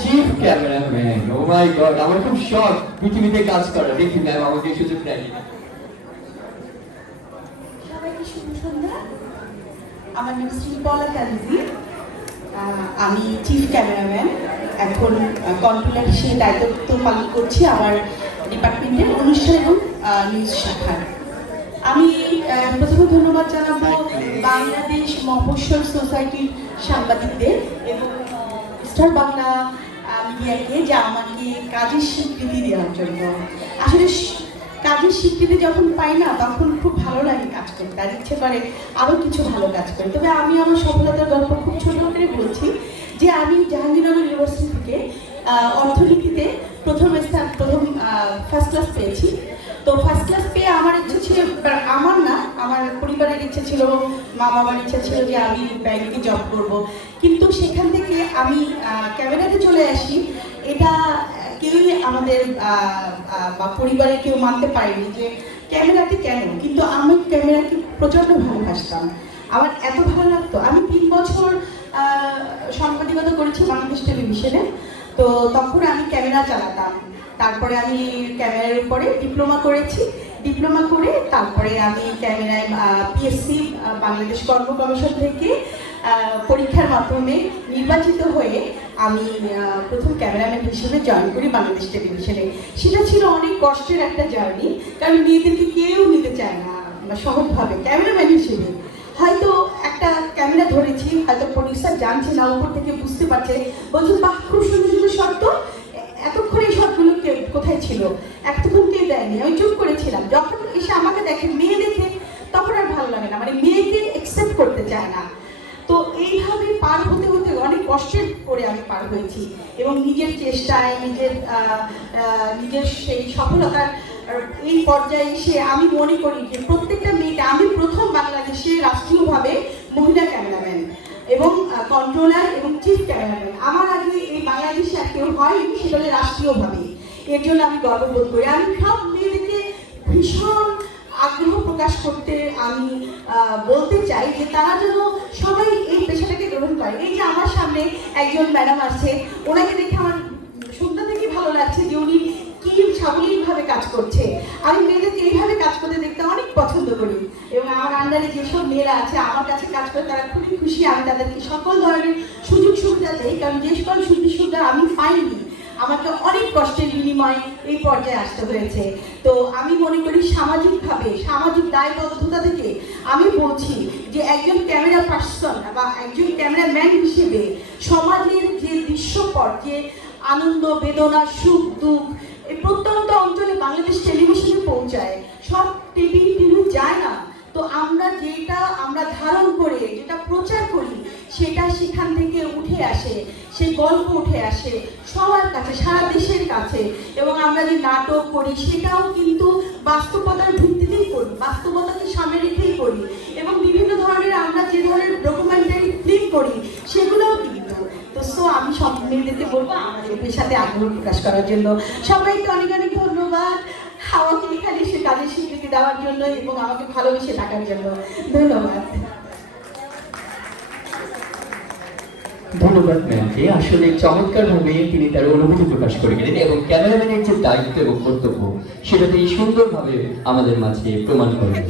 Chief cameraman. Oh my god, আমার খুব শখ পৃথিবীতে কাজ করা। দেখি ম্যাম আমাকে সুযোগ দেন। সবাইকে শুভ সন্ধ্যা। আমার নাম শ্রীপলা কালিজি। আমি চিফ ক্যামেরাম্যান, এখন কন্ট্রোলার হিসেবে দায়িত্ব পালন করছি আমার ডিপার্টমেন্টের অনুষ্ঠান এবং নিউজ শাখার। আমি প্রথমে ধন্যবাদ জানাবো বাংলাদেশ মফস্বল সোসাইটির সাংবাদিকদের এবং স্টার বাংলা মিডিয়াকে, যা আমাকে কাজের স্বীকৃতি দেওয়ার জন্য। আসলে কাজের স্বীকৃতি যখন পাই না, তখন খুব ভালো লাগে কাজ করতে, আর ইচ্ছে করে আরও কিছু ভালো কাজ করি। তবে আমি আমার সফলতার গল্প খুব ছোট করে বলছি যে আমি জাহাঙ্গীরনগর ইউনিভার্সিটি থেকে অর্থনীতিতে প্রথম ফার্স্ট ক্লাস পেয়েছি। তো ফার্স্ট ক্লাস পেয়ে আমার ইচ্ছে ছিল, আমার না, আমার পরিবারের ইচ্ছে ছিল, মা বাবার ইচ্ছা ছিল যে আমি ব্যাংকে জব করব। কিন্তু সেখান থেকে আমি ক্যামেরাতে চলে আসি, এটা কেউই আমাদের বা পরিবারে কেউ মানতে পারেনি যে ক্যামেরাতে কেন। কিন্তু আমি ক্যামেরাকে প্রচণ্ড ভালোবাসতাম, আমার এত ভালো লাগতো। আমি 3 বছর সাংবাদিকতা করেছি বাংলাদেশ টেলিভিশনে। তো তখন আমি ক্যামেরা চালাতাম। তারপরে আমি ক্যামেরার উপরে ডিপ্লোমা করেছি। ডিপ্লোমা করে তারপরে আমি ক্যামেরায় পিএসসি বাংলাদেশ কর্ম কমিশন থেকে পরীক্ষার মাধ্যমে নির্বাচিত হয়ে আমি প্রথম ক্যামেরাম্যান হিসেবে জয়েন করি বাংলাদেশ টেলিভিশনে। সেটা ছিল অনেক কষ্টের একটা জার্নি, কারণ মেয়েদেরকে কেউ নিতে চায় না সহজভাবে ক্যামেরাম্যান হিসেবে। হয়তো একটা ক্যামেরা ধরেছি, হয়তো প্রডিউসার জানছে না, উপর থেকে বুঝতে পারছে, বলছে বাহ খুব সুন্দর সুন্দর শর্ত, এতক্ষণ এই শর্টগুলো কোথায় ছিল, এতক্ষণ কেউ দেয়নি। আমি চুপ করেছিলাম। যখন এসে আমাকে দেখে, মেয়ে দেখে, তখন আর ভালো লাগে না, মানে মেয়েকে অ্যাকসেপ্ট করতে চায় না। তো এইভাবে পার হতে হতে অনেক কষ্টের করে আমি পার হয়েছি এবং নিজের চেষ্টায় নিজের সেই সফলতার এই পর্যায়ে এসে আমি মনে করি যে প্রত্যেকটা মেয়েকে, আমি প্রথম বাংলাদেশে রাষ্ট্রীয়ভাবে মহিলা ক্যামেরাম্যান এবং কন্ট্রোলার এবং চিফ ক্যামেরাম্যান। আমার আগে এই বাংলাদেশে আর কেউ হয়নি, সেটা হলে রাষ্ট্রীয়ভাবে। এর জন্য আমি গর্ববোধ করি। আমি সব মেয়েদেরকে ভীষণ আগ্রহ প্রকাশ করতে আমি বলতে চাই যে তারা যেন সবাই এই পেশাটাকে গ্রহণ করে। এই যে আমার সামনে একজন ম্যাডাম আছে, ওনাকে দেখে আমার শুনতে থেকে ভালো লাগছে যে উনি কি সাবলীলভাবে কাজ করছে। আমি মেয়েদেরকে এইভাবে কাজ করতে দেখতে অনেক পছন্দ করি এবং আমার আন্ডারে যেসব মেয়েরা আছে আমার কাছে কাজ করে তারা খুবই খুশি। আমি তাদেরকে সকল ধরনের সুযোগ সুবিধা দেই, কারণ যে সকল সুযোগ সুবিধা আমি পাইনি, আমাকে অনেক কষ্টের বিনিময়ে এই পর্যায়ে আসতে হয়েছে। তো আমি মনে করি সামাজিকভাবে, সামাজিক দায়বদ্ধতা থেকে আমি বলছি যে একজন ক্যামেরা পার্সন বা একজন ক্যামেরাম্যান হিসেবে সমাজের যে দৃশ্যপট, যে আনন্দ বেদনা সুখ দুঃখ এই প্রত্যন্ত অঞ্চলে বাংলাদেশ টেলিভিশনে পৌঁছায়। সব টিভি যায় না। তো যেটা আমরা ধারণ করে যেটা প্রচার করি, সেটা সেখান থেকে উঠে আসে, সেই গল্প উঠে আসে সবার কাছে, সারা দেশের কাছে। এবং আমরা যে নাটক করি সেটাও কিন্তু বাস্তবতার ভিত্তিতেই করি, বাস্তবতাকে সামনে রেখেই করি। এবং বিভিন্ন ধরনের আমরা যে ধরনের ডকুমেন্টারি ফিল্ম করি সেগুলোও কিন্তু। তো আমি সব মেয়েদেরকে বলবো আমাদের পেশাতে আগ্রহ প্রকাশ করার জন্য। সবাইকে অনেক অনেক ধন্যবাদ আমাকে এখানে এসে কাজের স্বীকৃতি দেওয়ার জন্য এবং আমাকে ভালোবেসে থাকার জন্য। ধন্যবাদ। ধন্যবাদ ম্যামকে। আসলে চমৎকারভাবে তিনি তার অনুভূতি প্রকাশ করে গেলেন এবং ক্যামেরাম্যানের যে দায়িত্ব এবং কর্তব্য সেটাতে সুন্দরভাবে আমাদের মাঝে প্রমাণ করেন।